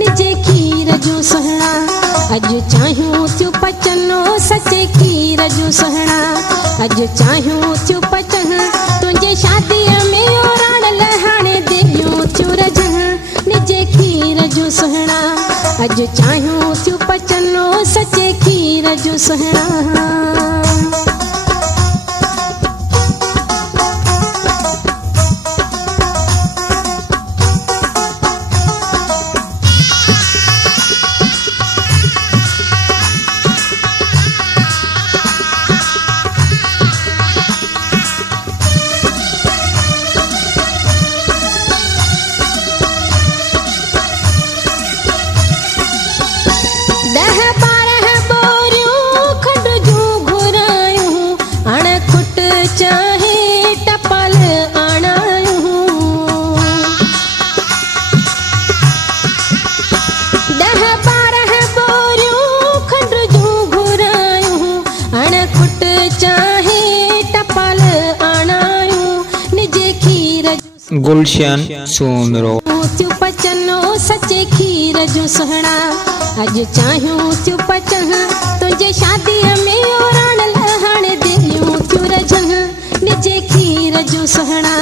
निजे खीर जो सुहणा। अॼु चाहियूं थियूं पचनो सचे खीर जो सुहणा। अॼु चाहियूं थियूं पचन तुंहिंजे शादीअ में ओराण लहाणे देयूं थियूं रजन निजे खीर जो सुहणा। अॼु चाहियूं थियूं पचनो सचे खीर जो सुहणा। गुलशन सोनरो थियूं पचनो सचे खीर जो सुहणा। अॼु चाहियूं थियूं पचन तुंहिंजे शादीअ में ओराण लहण देयूं थियूं रजन निजे खीर जो सुहणा।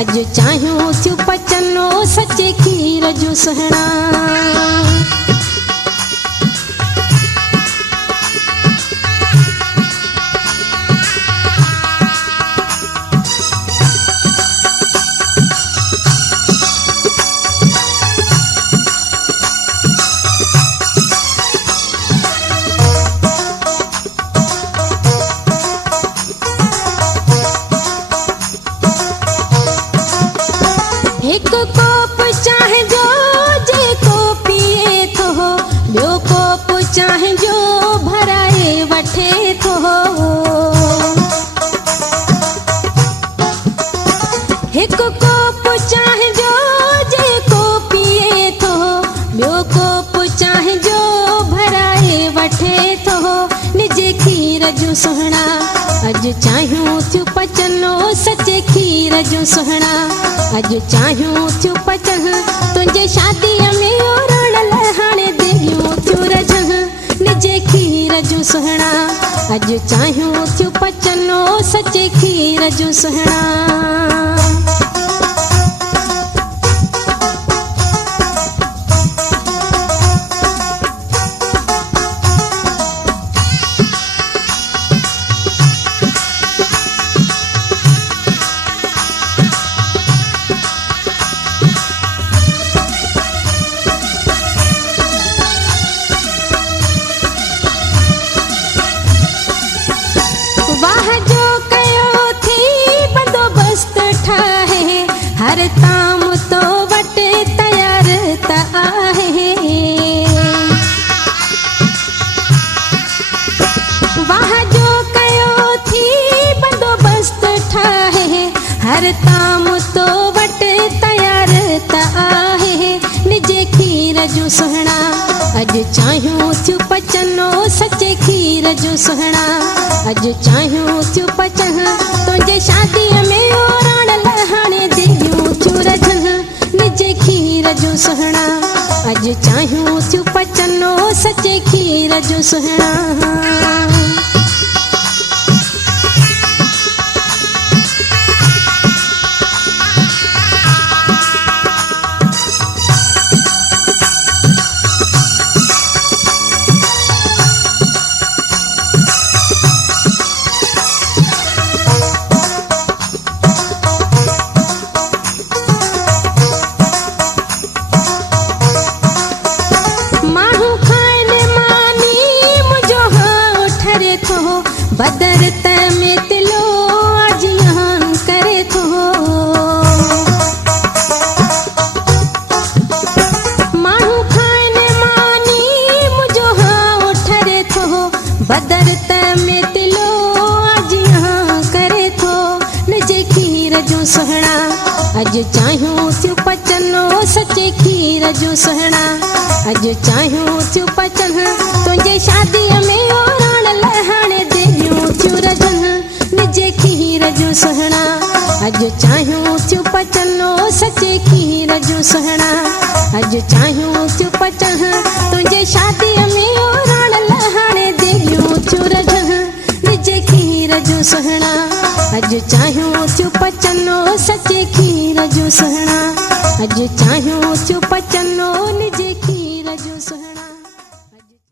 अॼु चाहियूं थियूं पचनो सचे खीर जो सुहणा। हिकु कोप चाहे जो जेको पिए थो ॿियो कोप चाहे जो भराए वठे थो। हिकु कोप चाहे जो जेको पिए थो ॿियो कोप चाहे जो भराए वठे थो निजे खीर जो सुहणा। अॼु चाहियूं थियूं पचनो सचे खीर जो सुहणा। अॼु चाहियूं थियूं पचन तुंहिंजे शादीअ में ओराण लहाणे देयूं थियूं रजन निजे खीर जो सुहणा। अॼु चाहियूं थियूं पचनो सचे खीर जो सुहणा। हर ताम तो वटे तैयार त आहे। वाह जो कयो थी बंदोबस्त ठाहे हर ताम तो वटे तैयार त आहे निजे खीर जो सुहणा। अॼु चाहियूं थियूं पचनो सचे खीर जो सुहणा। अॼु चाहियूं थियूं पचन तुंहिंजे शादीअ में ओराण लहाणे देयूं थियूं रजन निजे खीर जो सुहणा। अॼु चाहियूं थियूं पचनो सचे खीर जो सुहणा। बदरत में तिलो आजियान करे थो। माण्हू खाइन मानी मुंहिंजो हाँ ठरे थो। बदरत में तिलो आजियान करे थो निजे खीर जो सुहणा। अॼु चाहियूं थियूं पचनो सचे खीर जो सुहणा। अॼु चाहियूं थियूं पचन तुंहिंजे शादीअ में ओराण लहाणे देयूं थियूं रजन निजे खीर जो सुहणा। अॼु चाहियूं थियूं पचनो सचे खीर जो सुहणा। अज चाहियूं थियूं पचह तुंहिंजे शादीअ में ओराण लहाणे देगियूं थियूं रजह निजे खीर जूं सुहिणा अज चाहियूं थियूं पचनो सचे खीर जूं सुहिणा अज चाहियूं थियूं पचनो निजे खीर जूं सुहिणा।